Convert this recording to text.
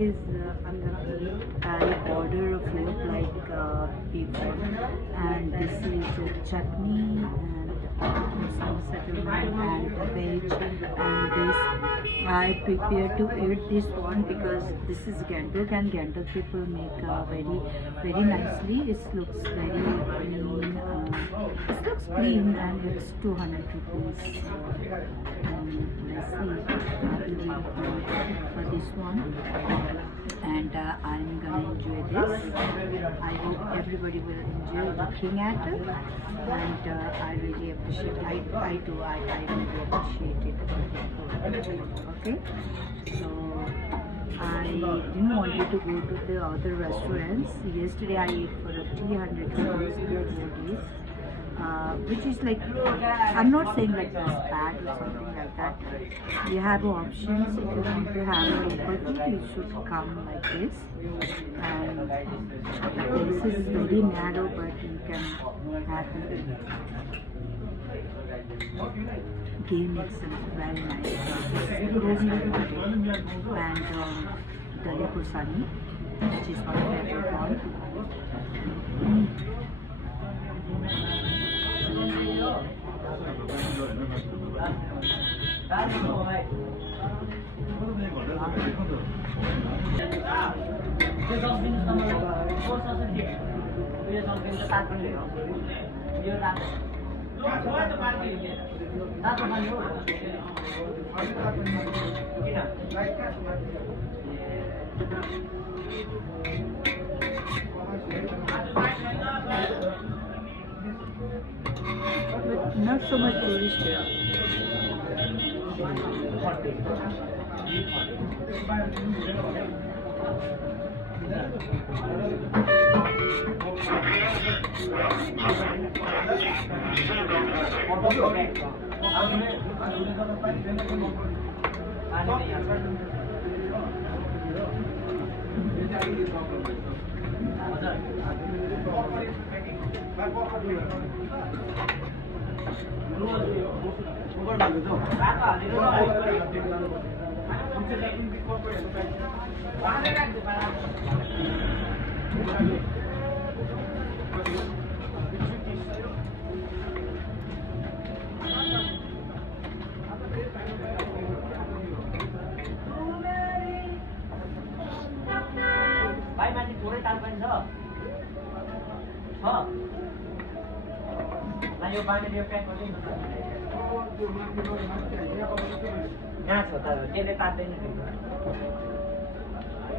I'm gonna eat. I order a food like people, and this is chutney and masala settlement and veg, and this I prepare to eat this one because this is Gantok, and Gantok people make very nicely. It looks very clean. It looks clean, and it's 200 rupees. Let's see. I will wait for this one, and I'm gonna enjoy this. I hope everybody will enjoy looking at it, and I really appreciate. I do. I really appreciate it. Okay, so I didn't want you to go to the other restaurants. Yesterday I ate for a 300 rupees for 4 days. Which is like, I'm not saying like that's bad or something like that. You have options. If you want to have a local food, you should come like this. And this is very narrow, but you can have it. Game mix is very nice. This is Rogi and Dali Pursani, which is my favorite one. But not so much tourist there. भाइ माथि थोरै ताल पनि छ यो पानी यो pack गरिदिनु कहाँ छ त त्यसले तात्दैन